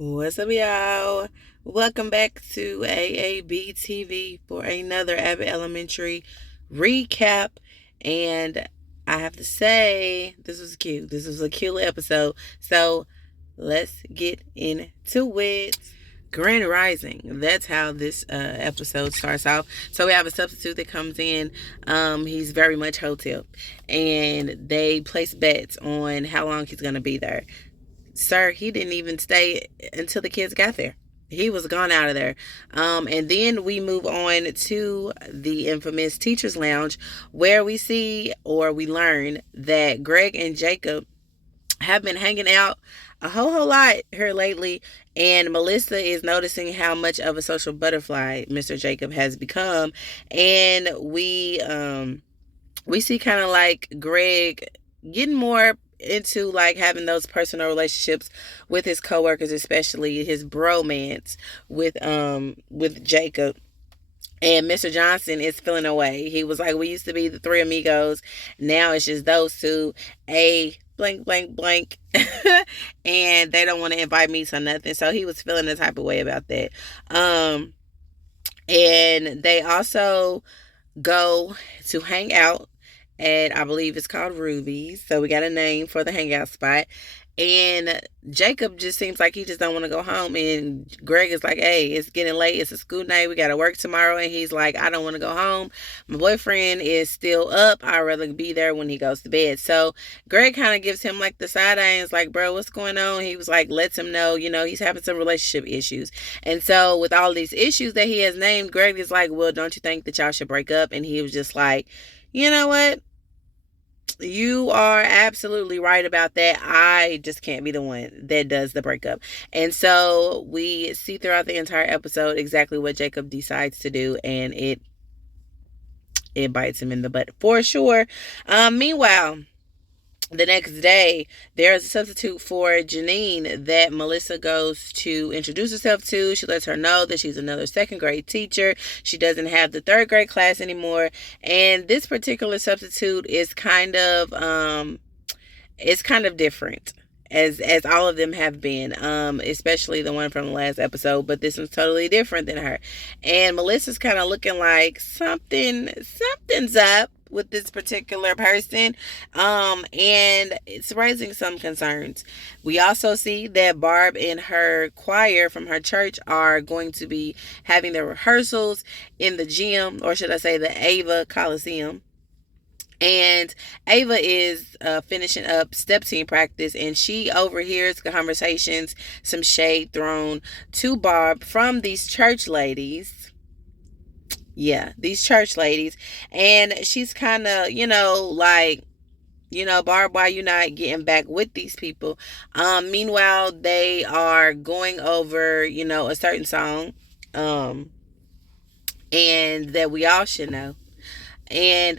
What's up, y'all? Welcome back to AAB TV for another Abbott Elementary recap. And I have to say, this was cute. This was a cute episode. So let's get into it. Grand Rising. That's how this episode starts off. So we have a substitute that comes in. He's very much hotel, and they place bets on how long he's going to be there. Sir, he didn't even stay until the kids got there. He was gone out of there. And then we move on to the infamous teacher's lounge, where we see or we learn that Greg and Jacob have been hanging out a whole lot here lately, and Melissa is noticing how much of a social butterfly Mr. Jacob has become. And we see kind of like Greg getting more into like having those personal relationships with his coworkers, especially his bromance with Jacob. And Mr. Johnson is feeling away. He was like, we used to be the three amigos. Now it's just those two. A blank, blank, blank. And they don't want to invite me to nothing. So he was feeling the type of way about that. And they also go to hang out at, I believe it's called Ruby's. So we got a name for the hangout spot. And Jacob just seems like he just don't want to go home. And Greg is like, hey, it's getting late. It's a school night. We got to work tomorrow. And he's like, I don't want to go home. My boyfriend is still up. I'd rather be there when he goes to bed. So Greg kind of gives him like the side eye and is like, bro, what's going on? He was like, lets him know, he's having some relationship issues. And so with all these issues that he has named, Greg is like, well, don't you think that y'all should break up? And he was just like, you know what? You are absolutely right about that. I just can't be the one that does the breakup. And so we see throughout the entire episode exactly what Jacob decides to do, and it bites him in the butt for sure. Meanwhile, the next day, there's a substitute for Janine that Melissa goes to introduce herself to. She lets her know that she's another second grade teacher. She doesn't have the third grade class anymore. And this particular substitute is kind of different. As all of them have been, especially the one from the last episode, but this one's totally different than her. And Melissa's kind of looking like something's up with this particular person, and it's raising some concerns. We also see that Barb and her choir from her church are going to be having their rehearsals in the gym, or should I say the Ava Coliseum. And Ava is finishing up step team practice, and she overhears conversations, some shade thrown to Barb from these church ladies. Yeah, these church ladies. And she's kind of, like, Barb, why you not getting back with these people? Meanwhile, they are going over, a certain song, and that we all should know. And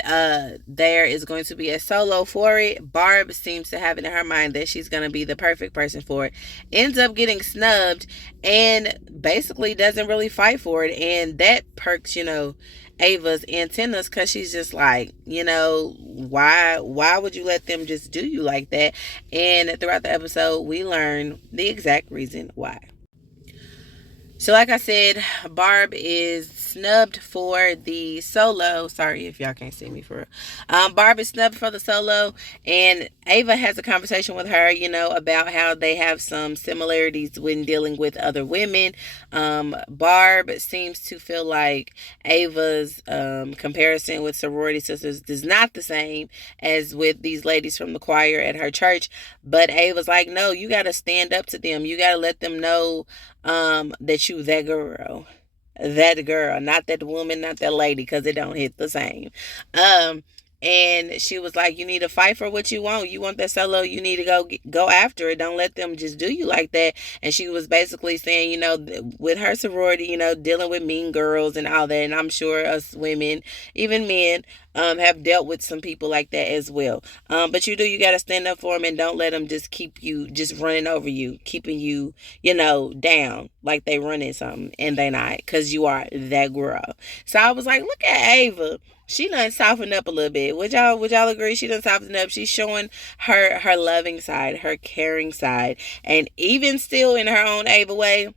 there is going to be a solo for it. Barb seems to have it in her mind that she's going to be the perfect person for it. Ends up getting snubbed and basically doesn't really fight for it. And that perks, Ava's antennas, because she's just like, why would you let them just do you like that? And throughout the episode, we learn the exact reason why. So like I said, Barb is snubbed for the solo. Sorry if y'all can't see me for real. Barb is snubbed for the solo, and Ava has a conversation with her, about how they have some similarities when dealing with other women. Barb seems to feel like Ava's comparison with sorority sisters is not the same as with these ladies from the choir at her church. But Ava's like, no, you got to stand up to them. You got to let them know that you that girl, not that woman, not that lady, because it don't hit the same. And she was like, you need to fight for what you want. You want that solo, you need to go after it. Don't let them just do you like that. And she was basically saying, with her sorority, dealing with mean girls and all that. And I'm sure us women, even men, have dealt with some people like that as well. But you got to stand up for them, and don't let them just keep you just running over you, keeping you, down like they running something, and they not, because you are that girl. So I was like, look at Ava. she done softened up a little bit. Would y'all agree? She done softened up. She's showing her loving side, her caring side, and even still in her own Ava way.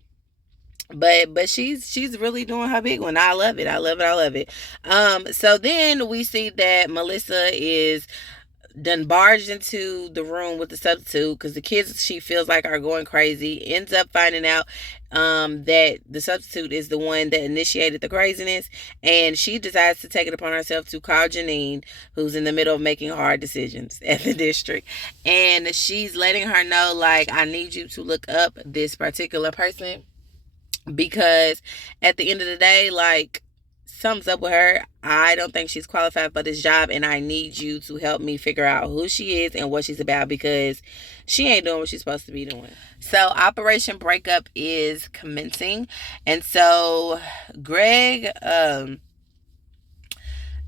But she's really doing her big one. I love it. I love it. I love it. So then we see that Melissa is done barged into the room with the substitute because the kids she feels like are going crazy. Ends up finding out that the substitute is the one that initiated the craziness, and she decides to take it upon herself to call Janine, who's in the middle of making hard decisions at the district, and she's letting her know, like, I need you to look up this particular person because at the end of the day, like, something's up with her. I don't think she's qualified for this job, and I need you to help me figure out who she is and what she's about because she ain't doing what she's supposed to be doing. So Operation Breakup is commencing, and so Greg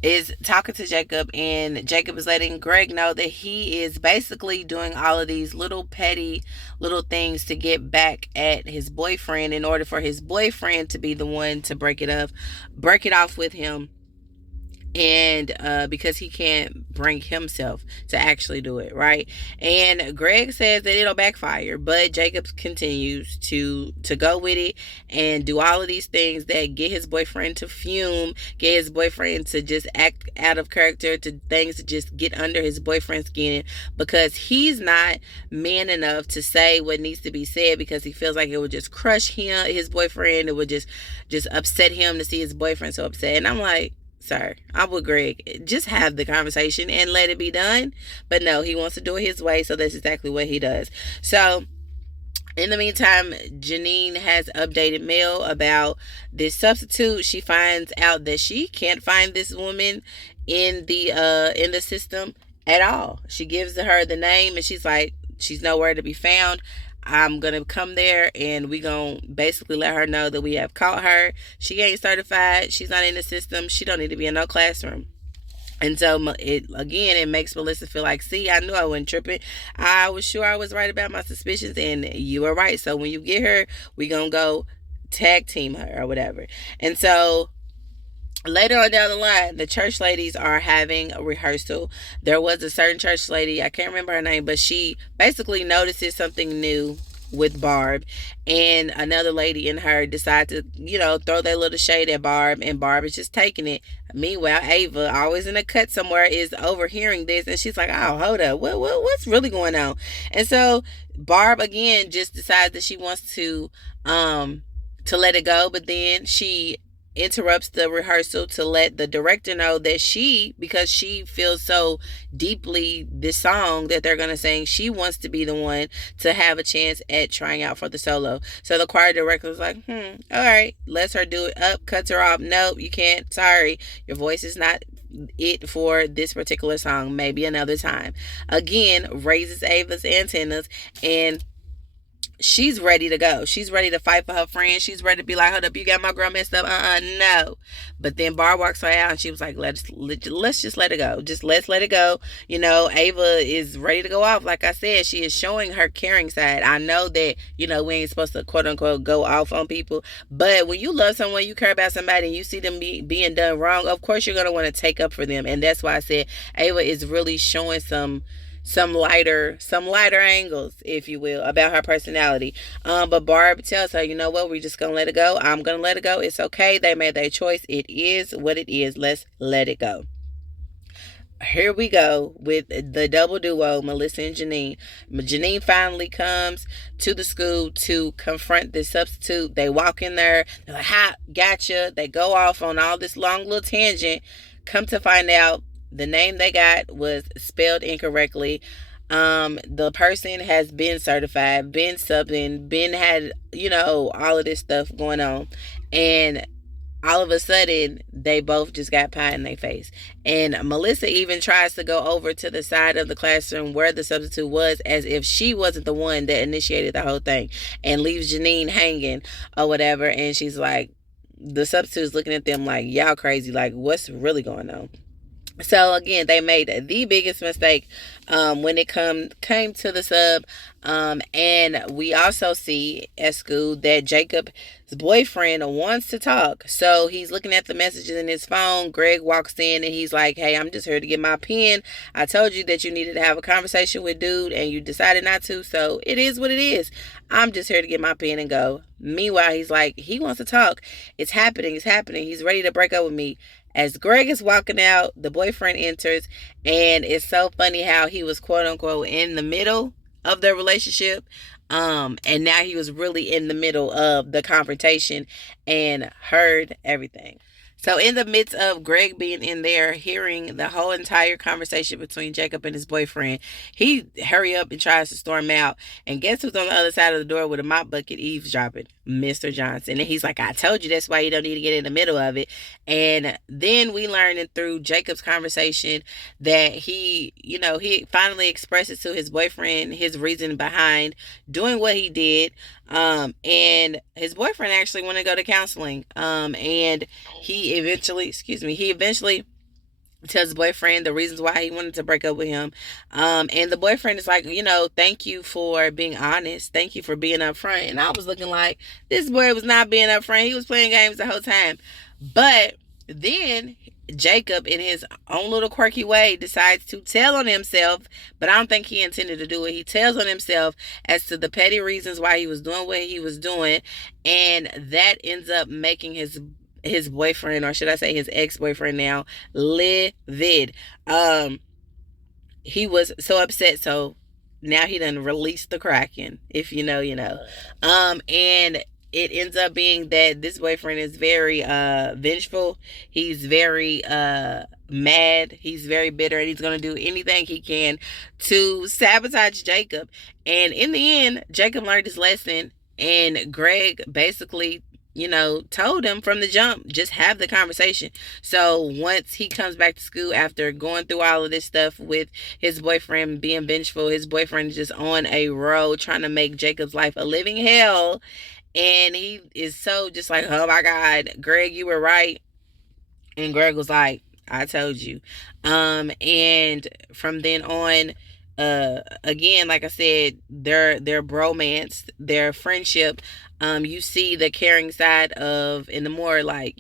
is talking to Jacob, and Jacob is letting Greg know that he is basically doing all of these little petty little things to get back at his boyfriend in order for his boyfriend to be the one to break it off with him, and because he can't bring himself to actually do it, right? And Greg says that it'll backfire, but Jacob continues to go with it and do all of these things that get his boyfriend to fume, get his boyfriend to just act out of character, to things to just get under his boyfriend's skin, because he's not man enough to say what needs to be said because he feels like it would just crush him, his boyfriend. It would just upset him to see his boyfriend so upset. And I'm like, sir, I'm with Greg. Just have the conversation and let it be done. But no, he wants to do it his way, so that's exactly what he does. So in the meantime, Janine has updated Mel about this substitute. She finds out that she can't find this woman in the system at all. She gives her the name, and she's like, she's nowhere to be found. I'm going to come there, and we going to basically let her know that we have caught her. She ain't certified. She's not in the system. She don't need to be in no classroom. And so, it makes Melissa feel like, see, I knew I wasn't tripping. I was sure I was right about my suspicions, and you were right. So when you get her, we going to go tag team her or whatever. And so later on down the line, the church ladies are having a rehearsal. There was a certain church lady, I can't remember her name, but she basically notices something new with Barb, and another lady in her decide to, throw that little shade at Barb, and Barb is just taking it. Meanwhile, Ava, always in a cut somewhere, is overhearing this, and she's like, oh, hold up, what's really going on? And so Barb again just decides that she wants to let it go, but then she interrupts the rehearsal to let the director know that because she feels so deeply this song that they're going to sing, she wants to be the one to have a chance at trying out for the solo. So the choir director was like, all right, lets her do it up, cuts her off. Nope, you can't. Sorry, your voice is not it for this particular song. Maybe another time. Again, raises Ava's antennas, and she's ready to go. She's ready to fight for her friend. She's ready to be like, hold up, you got my girl messed up. No. But then Barb walks her out, and she was like, let's just let it go. Let's let it go. Ava is ready to go off. Like I said, she is showing her caring side. I know that, we ain't supposed to, quote unquote, go off on people. But when you love someone, you care about somebody, and you see them being done wrong, of course you're going to want to take up for them. And that's why I said Ava is really showing some lighter angles, if you will, about her personality. But Barb tells her, you know what, we're just gonna let it go. I'm gonna let it go. It's okay. They made their choice. It is what it is. Let's let it go. Here we go with the double duo, Melissa and Janine. Janine finally comes to the school to confront this substitute. They walk in there. They're like, ha, gotcha. They go off on all this long little tangent. Come to find out, the name they got was spelled incorrectly. The person has been certified, been subbing, been had, all of this stuff going on. And all of a sudden, they both just got pie in their face. And Melissa even tries to go over to the side of the classroom where the substitute was, as if she wasn't the one that initiated the whole thing, and leaves Janine hanging or whatever. And she's like, the substitute's looking at them like, y'all crazy. Like, what's really going on? So again, they made the biggest mistake when it came to the sub. And we also see at school that Jacob's boyfriend wants to talk. So he's looking at the messages in his phone. Greg walks in and he's like, "Hey, I'm just here to get my pen. I told you that you needed to have a conversation with dude and you decided not to. So it is what it is. I'm just here to get my pen and go." Meanwhile, he's like, he wants to talk. It's happening. It's happening. He's ready to break up with me. As Greg is walking out, the boyfriend enters, and it's so funny how he was quote unquote in the middle of their relationship. And now he was really in the middle of the confrontation and heard everything. So in the midst of Greg being in there hearing the whole entire conversation between Jacob and his boyfriend, he hurry up and tries to storm out. And guess who's on the other side of the door with a mop bucket eavesdropping? Mr. Johnson. And he's like, "I told you that's why you don't need to get in the middle of it." And then we learned through Jacob's conversation that he finally expresses to his boyfriend his reason behind doing what he did. And his boyfriend actually want to go to counseling. And he eventually tells his boyfriend the reasons why he wanted to break up with him. And the boyfriend is like, "Thank you for being honest. Thank you for being upfront." And I was looking like, this boy was not being upfront. He was playing games the whole time. But then Jacob, in his own little quirky way, decides to tell on himself, but I don't think he intended to do it. He tells on himself as to the petty reasons why he was doing what he was doing, and that ends up making his boyfriend, or should I say his ex-boyfriend now, livid. He was so upset, so now he done released the Kraken. If you know, you know. And it ends up being that this boyfriend is very vengeful. He's very mad. He's very bitter, and he's gonna do anything he can to sabotage Jacob. And in the end, Jacob learned his lesson, and Greg basically told him from the jump, just have the conversation. So once he comes back to school after going through all of this stuff with his boyfriend being vengeful, his boyfriend is just on a road trying to make Jacob's life a living hell. And he is so just like, "Oh my God, Greg, you were right." And Greg was like, "I told you." And from then on, again, like I said, their bromance, their friendship, you see the caring side of, and the more like,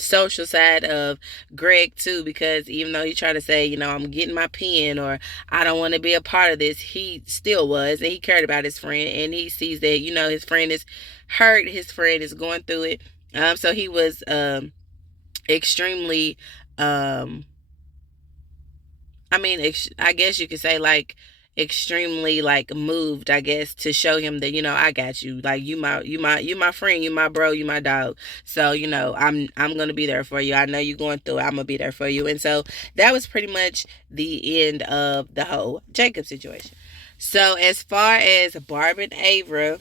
social side of Greg too, because even though he tried to say, "I'm getting my pen," or "I don't want to be a part of this," he still was, and he cared about his friend, and he sees that, his friend is hurt, his friend is going through it. So he was extremely I guess you could say like extremely like moved, I guess, to show him that, "I got you. Like you my friend, you my bro, you my dog. So, I'm gonna be there for you. I know you're going through it. I'm gonna be there for you." And so that was pretty much the end of the whole Jacob situation. So as far as Barb and Ava,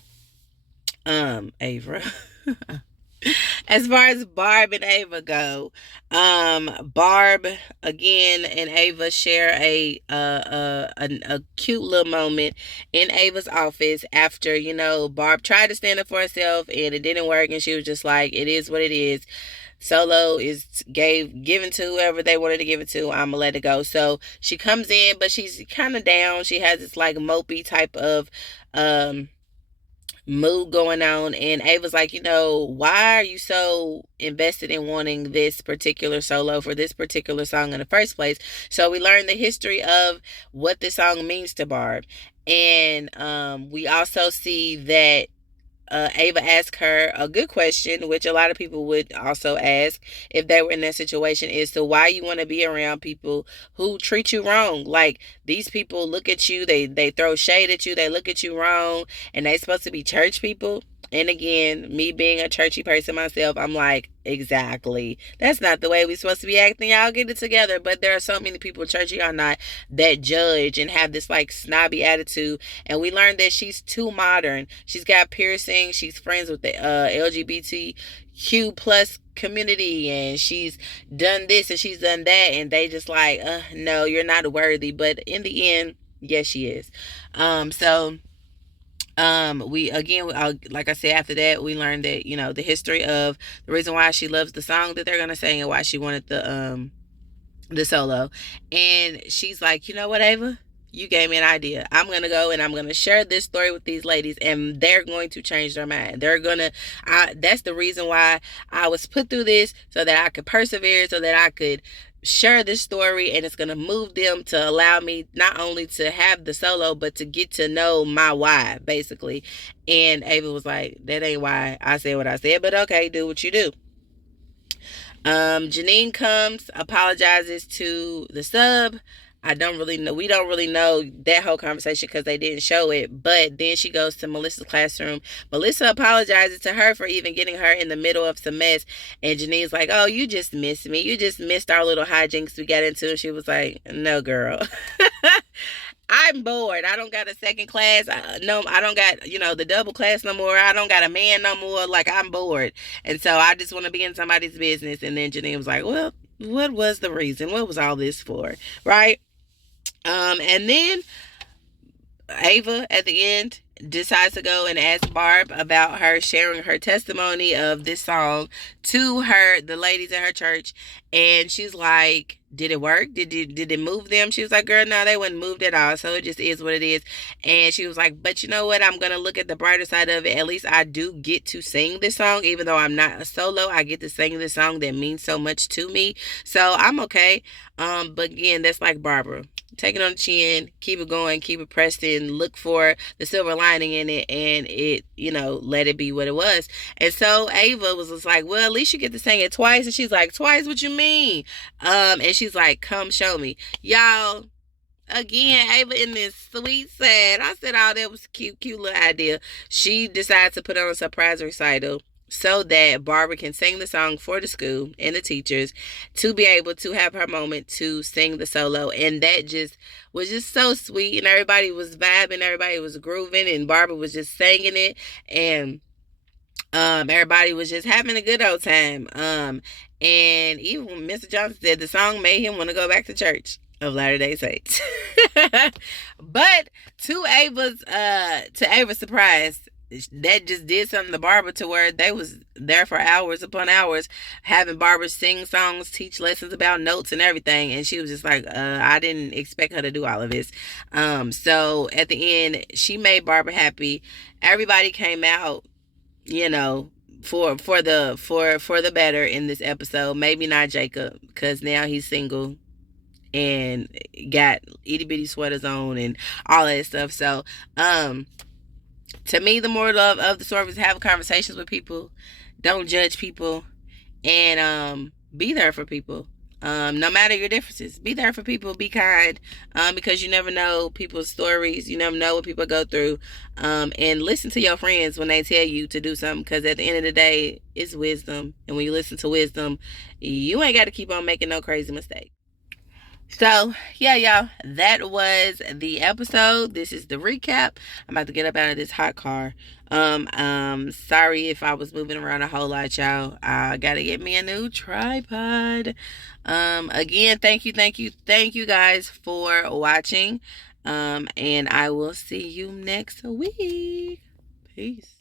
as far as Barb and Ava go, Barb again and Ava share a cute little moment in Ava's office after Barb tried to stand up for herself and it didn't work, and she was just like, "It is what it is. Solo is given to whoever they wanted to give it to. I'm gonna let it go." So she comes in, but she's kind of down. She has this like mopey type of mood going on, and Ava's like, "Why are you so invested in wanting this particular solo for this particular song in the first place?" So we learn the history of what this song means to Barb, and we also see that Ava asked her a good question, which a lot of people would also ask if they were in that situation, is to why you want to be around people who treat you wrong. Like, these people look at you, they throw shade at you, they look at you wrong, and they supposed to be church people. And again, me being a churchy person myself, I'm like, exactly. That's not the way we're supposed to be acting. Y'all get it together. But there are so many people, churchy or not, that judge and have this like snobby attitude. And we learned that she's too modern. She's got piercing. She's friends with the LGBTQ plus community, and she's done this and she's done that. And they just like, no, you're not worthy. But in the end, yes, she is. So we again, like I said, after that we learned that the history of the reason why she loves the song that they're gonna sing and why she wanted the solo. And she's like, you know what, Ava? You gave me an idea. I'm going to go and I'm going to share this story with these ladies, and they're going to change their mind. They're going to, that's the reason why I was put through this, so that I could persevere, so that I could share this story, and it's going to move them to allow me not only to have the solo, but to get to know my why, basically. And Ava was like, that ain't why I said what I said, but okay, do what you do. Janine comes, apologizes to the sub. I don't really know. We don't really know that whole conversation because they didn't show it. But then she goes to Melissa's classroom. Melissa apologizes to her for even getting her in the middle of some mess. And Janine's like, oh, you just missed me. You just missed our little hijinks we got into. And she was like, no, girl. I'm bored. I don't got a second class. No, I don't got, the double class no more. I don't got a man no more. Like, I'm bored. And so I just want to be in somebody's business. And then Janine was like, well, what was the reason? What was all this for? Right? And then Ava at the end decides to go and ask Barb about her sharing her testimony of this song to the ladies in her church. And she's like, did it work? Did it move them? She was like, girl, no, they wasn't moved at all. So it just is what it is. And she was like, but you know what? I'm going to look at the brighter side of it. At least I do get to sing this song. Even though I'm not a solo, I get to sing this song that means so much to me. So I'm okay. But again, that's like Barbara. Take it on the chin, keep it going, keep it pressed in, look for the silver lining in it, and it, let it be what it was. And so Ava was just like, well, at least you get to sing it twice. And she's like, twice? What you mean? And she's like, come show me. Y'all, again, Ava in this sweet sad. I said, oh, that was a cute little idea. She decides to put on a surprise recital so that Barbara can sing the song for the school and the teachers to be able to have her moment to sing the solo. And that just was just so sweet. And everybody was vibing, everybody was grooving, and Barbara was just singing it. And everybody was just having a good old time. And even Mr. Johnson said the song made him want to go back to church of Latter-day Saints. But to Ava's surprise, that just did something to Barbara to where they was there for hours upon hours having Barbara sing songs, teach lessons about notes and everything. And she was just like, I didn't expect her to do all of this. So at the end, she made Barbara happy. Everybody came out, for the better in this episode. Maybe not Jacob, because now he's single and got itty bitty sweaters on and all that stuff. So to me, the moral of the story is have conversations with people, don't judge people, and be there for people. No matter your differences, be there for people, be kind, because you never know people's stories, you never know what people go through, and listen to your friends when they tell you to do something, because at the end of the day, it's wisdom, and when you listen to wisdom, you ain't got to keep on making no crazy mistakes. So, yeah, y'all, that was the episode. This is the recap. I'm about to get up out of this hot car. Sorry if I was moving around a whole lot, y'all. I gotta get me a new tripod. Again, thank you guys for watching. And I will see you next week. Peace.